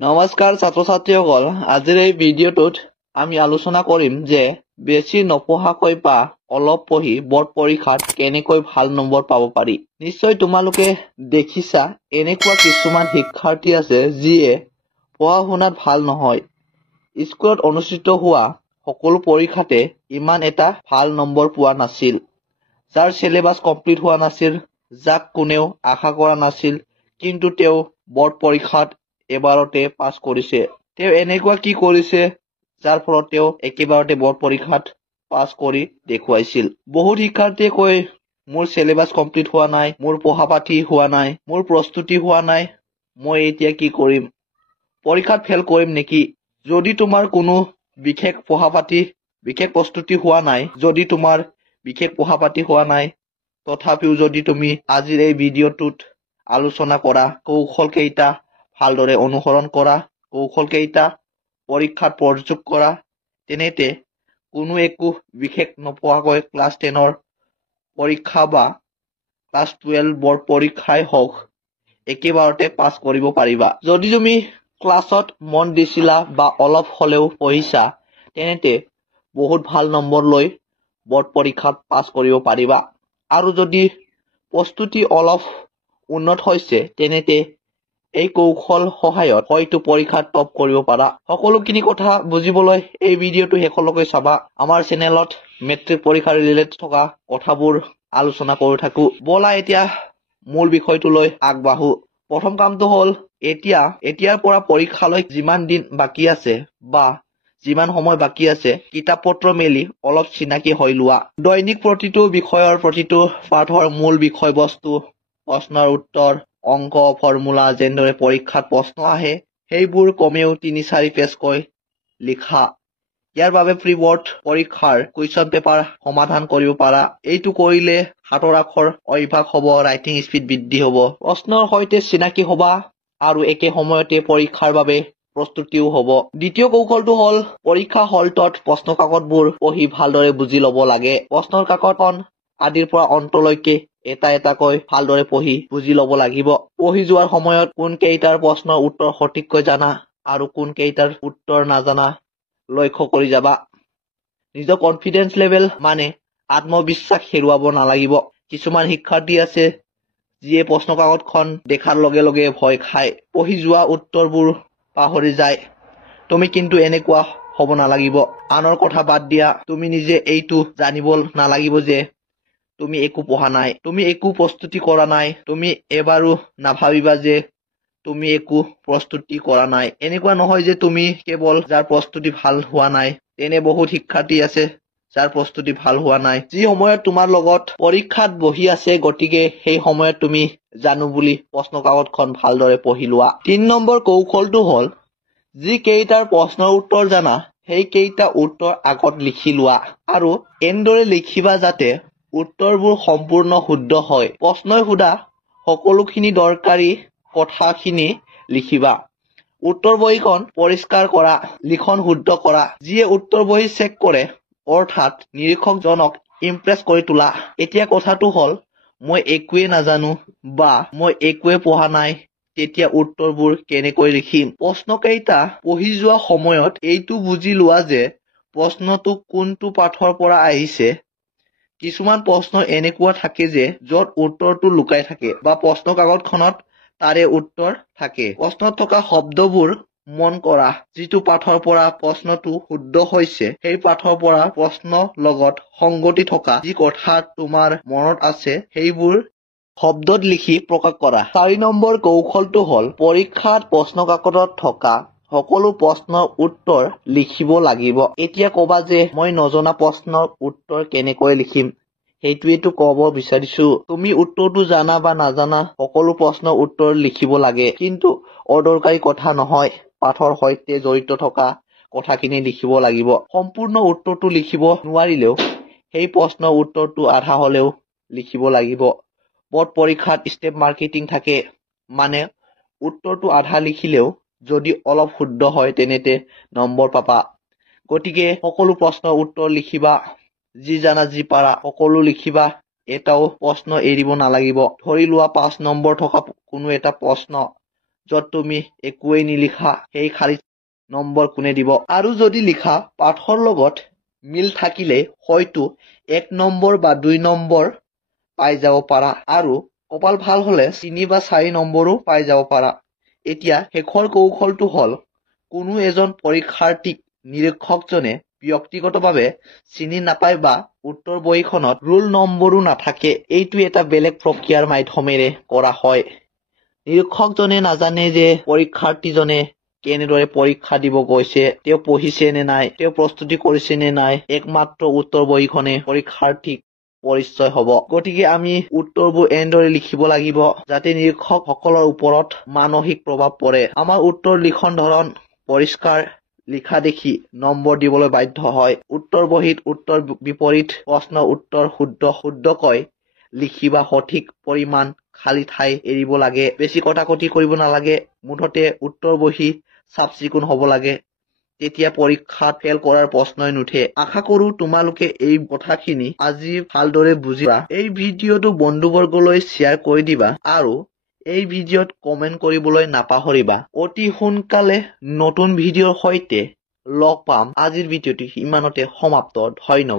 নমস্কাৰ ছাত্ৰ ছাত্ৰীসকল, আজিৰ এই ভিডিঅ'টোত আমি আলোচনা কৰিম যে বেছি নপঢ়াকৈ বা অলপ পঢ়ি বৰ্ড পৰীক্ষাত কেনেকৈ ভাল নম্বৰ পাব পাৰি। নিশ্চয় তোমালোকে দেখিছা এনেকুৱা কিছুমান শিক্ষাৰ্থী আছে যিয়ে পঢ়া শুনাত ভাল নহয়। স্কুলত অনুষ্ঠিত হোৱা সকলো পৰীক্ষাতে ইমান এটা ভাল নম্বৰ পোৱা নাছিল। যাৰ সিলেবাস কমপ্লিট হোৱা নাছিল, যাক কোনেও আশা কৰা নাছিল, কিন্তু তেওঁ বৰ্ড পৰীক্ষাত এবাৰতে পাছ কৰিছে। তেওঁ এনেকুৱা কি কৰিছে যাৰ ফলত তেওঁ একেবাৰতে বৰ্ড পৰীক্ষাত পাছ কৰি দেখুৱাইছিল। বহুত শিক্ষাৰ্থীয়ে কয় মোৰ সিলেবাস কমপ্লিট হোৱা নাই, মোৰ পঢ়া পাতি হোৱা নাই, মোৰ প্ৰস্তুতি হোৱা নাই, মই এতিয়া কি কৰিম, পৰীক্ষাত ফেল কৰিম নেকি। যদি তোমাৰ কোনো বিশেষ প্ৰস্তুতি হোৱা নাই, তথাপিও যদি তুমি আজিৰ এই ভিডিঅ'টোত আলোচনা কৰা কৌশল কেইটা ভালদৰে অনুসৰণ কৰা, কৌশল কেইটা পৰীক্ষাত প্ৰয়োগ কৰা, তেনেতে কোনো একো বিশেষ নপঢ়াকৈ ক্লাছ 10ৰ পৰীক্ষা বা ক্লাছ 12 বৰ্ড পৰীক্ষাই হওক একেবাৰতে পাছ কৰিব পাৰিবা। যদি তুমি ক্লাছত মন দিছিলা বা অলপ হলেও পঢ়িছা, তেনেতে বহুত ভাল নম্বৰ লৈ বৰ্ড পৰীক্ষাত পাছ কৰিব পাৰিবা। আৰু যদি প্ৰস্তুতি অলপ উন্নত হৈছে, তেনেতে এই কৌশল সহায়ত হয়তো পৰীক্ষাত টপ কৰিব পাৰা। সকলোখিনি কথা বুজিবলৈ এই ভিডিঅ'টো শেষলৈকে চাবা। আমাৰ চেনেলত মেট্ৰিক পৰীক্ষা ৰিলেটেড থকা কথাবোৰ আলোচনা কৰি থাকো। বলা এতিয়া মূল বিষয়টোলৈ আগবাঢ়ো। প্ৰথম কামটো হ'ল এতিয়াৰ পৰা পৰীক্ষালৈ যিমান দিন বাকী আছে বা যিমান সময় বাকী আছে, কিতাপ পত্ৰ মেলি অলপ চিনাকি হৈ লোৱা। দৈনিক প্ৰতিটো বিষয়ৰ প্ৰতিটো পাঠৰ মূল বিষয়বস্তু, প্ৰশ্নৰ উত্তৰ, অংক, ফৰ্মুলা, যেনেদৰে পৰীক্ষাত প্ৰশ্ন আহে সেইবোৰ কমেও ৩-৪ পেজকৈ লিখা। ইয়াৰ বাবে প্ৰি বৰ্ড পৰীক্ষাৰ কুৱেশ্যন পেপাৰ সমাধান কৰিব পাৰা। এইটো কৰিলে হাতৰ আখৰ অভ্যাস হ'ব, ৰাইটিং স্পীড বৃদ্ধি হ'ব, প্ৰশ্নৰ সৈতে চিনাকি হবা আৰু একে সময়তে পৰীক্ষাৰ বাবে প্ৰস্তুতিও হ'ব। দ্বিতীয় কৌশলটো হ'ল পৰীক্ষা হলটোত প্ৰশ্ন কাকতবোৰ পঢ়ি ভালদৰে বুজি ল'ব লাগে। প্ৰশ্নৰ কাকতখন আদিৰ পৰা অন্তলৈকে এটা এটাকৈ ভালদৰে পঢ়ি বুজি ল'ব লাগিব। পঢ়ি যোৱাৰ সময়ত কোন কেইটাৰ প্ৰশ্নৰ উত্তৰ সঠিককৈ জানা আৰু কোন কেইটাৰ উত্তৰ নাজানা লক্ষ্য কৰি যাবা। নিজৰ কনফিডেন্স লেভেল মানে আত্মবিশ্বাস হেৰুৱাব নালাগিব। কিছুমান শিক্ষাৰ্থী আছে যিয়ে প্ৰশ্ন কাকতখন দেখাৰ লগে লগে ভয় খায়, পঢ়ি যোৱা উত্তৰবোৰ পাহৰি যায়। তুমি কিন্তু এনেকুৱা হ'ব নালাগিব। আনৰ কথা বাদ দিয়া, তুমি নিজে এইটো জানিব নালাগিব যে তুমি একো পঢ়া নাই, তুমি একো প্ৰস্তুতি কৰা নাই। তুমি এবাৰো নাভাবিবা যে তুমি একো প্ৰস্তুতি কৰা নাই। এনেকুৱা নহয় যে তুমি কেৱল যাৰ প্ৰস্তুতি ভাল হোৱা নাই, তেনে বহুত শিক্ষাৰ্থী আছে যাৰ প্ৰস্তুতি ভাল হোৱা নাই, যি সময়ত তোমাৰ লগত পৰীক্ষাত বহি আছে, গতিকে সেই সময়ত তুমি জানো বুলি প্ৰশ্ন কাকতখন ভালদৰে পঢ়ি লোৱা। ৩ নম্বৰ কৌশলটো হ'ল যি কেইটাৰ প্ৰশ্নৰ উত্তৰ জানা সেই কেইটা উত্তৰ আগত লিখি লোৱা আৰু এনেদৰে লিখিবা যাতে উত্তৰবোৰ সম্পূৰ্ণ শুদ্ধ হয়। প্ৰশ্নই সোধা সকলোখিনি দৰকাৰী কথাখিনি লিখিবা। উত্তৰ বহীখন পৰিষ্কাৰ কৰা, লিখন শুদ্ধ কৰা। যিয়ে উত্তৰ বহী চেক কৰে, অৰ্থাৎ নিৰীক্ষকজনক ইমপ্ৰেছ কৰি তোলা। এতিয়া কথাটো হ'ল মই একোৱে নাজানো বা মই একোৱে পঢ়া নাই, তেতিয়া উত্তৰবোৰ কেনেকৈ লিখিম। প্ৰশ্নকেইটা পঢ়ি যোৱা সময়ত এইটো বুজি লোৱা যে প্ৰশ্নটো কোনটো পাঠৰ পৰা আহিছে। কিছুমান প্ৰশ্ন এনেকুৱা থাকে যে য'ত উত্তৰটো লুকাই থাকে বা প্ৰশ্ন কাকতখনত তাৰে উত্তৰ থাকে। প্ৰশ্নত থকা শব্দবোৰ মন কৰা, যিটো পাঠৰ পৰা প্ৰশ্নটো শুদ্ধ হৈছে সেই পাঠৰ পৰা প্ৰশ্ন লগত সংগতি থকা যি কথা তোমাৰ মনত আছে সেইবোৰ শব্দত লিখি প্ৰকাশ কৰা। ৪ নম্বৰ কৌশলটো হ'ল পৰীক্ষাত প্ৰশ্ন কাকতত থকা সকলো প্ৰশ্নৰ উত্তৰ লিখিব লাগিব। এতিয়া কবা যে মই নজনা প্ৰশ্নৰ উত্তৰ কেনেকৈ লিখিম, সেইটোৱেটো ক'ব বিচাৰিছো। তুমি উত্তৰটো জানা বা নাজানা সকলো প্ৰশ্নৰ উত্তৰ লিখিব লাগে, কিন্তু অদৰকাৰী কথা নহয়, পাঠৰ সৈতে জড়িত থকা কথাখিনি লিখিব লাগিব। সম্পূৰ্ণ উত্তৰটো লিখিব নোৱাৰিলেও সেই প্ৰশ্নৰ উত্তৰটো আধা হলেও লিখিব লাগিব। বৰ্ড পৰীক্ষাত ষ্টেপ মাৰ্কিং থাকে, মানে উত্তৰটো আধা লিখিলেও যদি অলপ শুদ্ধ হয় তেনেতে নম্বৰ পাবা। গতিকে সকলো প্ৰশ্নৰ উত্তৰ লিখিবা, যি জানা যি পাৰা সকলো লিখিবা, এটাও প্ৰশ্ন এৰিব নালাগিব। ধৰি লোৱা 5 নম্বৰ থকা কোনো এটা প্ৰশ্ন য'ত তুমি একোৱেই নিলিখা সেই খালী নম্বৰ কোনে দিব। আৰু যদি লিখা পাঠৰ লগত মিল থাকিলে হয়তো 1 নম্বৰ বা 2 নম্বৰ পাই যাব পাৰা, আৰু কপাল ভাল হলে 3 বা 4 নম্বৰো পাই যাব পাৰা। এতিয়া শেষৰ কৌশলটো হল কোনো এজন পৰীক্ষাৰ্থীক নিৰীক্ষকজনে ব্যক্তিগতভাৱে চিনি নাপায় বা উত্তৰ বহীখনত ৰোল নম্বৰো নাথাকে। এইটো এটা বেলেগ প্ৰক্ৰিয়াৰ মাধ্যমেৰে কৰা হয়। নিৰীক্ষকজনে নাজানে যে পৰীক্ষাৰ্থীজনে কেনেদৰে পৰীক্ষা দিব গৈছে, তেওঁ পঢ়িছে নে নাই, তেওঁ প্ৰস্তুতি কৰিছে নে নাই। একমাত্ৰ উত্তৰ বহীখনে পৰীক্ষাৰ্থীক পৰিচয় হব। গতিকে আমি উত্তৰবোৰ এনেদৰে লিখিব লাগিব যাতে নিৰীক্ষকসকলৰ ওপৰত মানসিক প্ৰভাৱ পৰে। আমাৰ উত্তৰ লিখন ধৰণ পৰিষ্কাৰ লিখা দেখি নম্বৰ দিবলৈ বাধ্য হয়। উত্তৰ বহীত উত্তৰ বিপৰীত প্ৰশ্নৰ উত্তৰ শুদ্ধকৈ লিখিবা। সঠিক পৰিমাণ খালী ঠাই এৰিব লাগে। বেছি কটাকটি কৰিব নালাগে। মুঠতে উত্তৰ বহী চাফ চিকুণ হ'ব লাগে। তেতিয়া পৰীক্ষাত ফেল কৰাৰ প্ৰশ্নই নুঠে। আশা কৰো তোমালোকে এই কথাখিনি আজি ভালদৰে বুজিবা। এই ভিডিঅ'টো বন্ধুবৰ্গলৈ শ্বেয়াৰ কৰি দিবা আৰু এই ভিডিঅ'ত কমেন্ট কৰিবলৈ নাপাহৰিবা। অতি সোনকালে নতুন ভিডিঅ'ৰ সৈতে লগ পাম। আজিৰ ভিডিঅ'টো ইমানতে সমাপ্ত। ধন্যবাদ।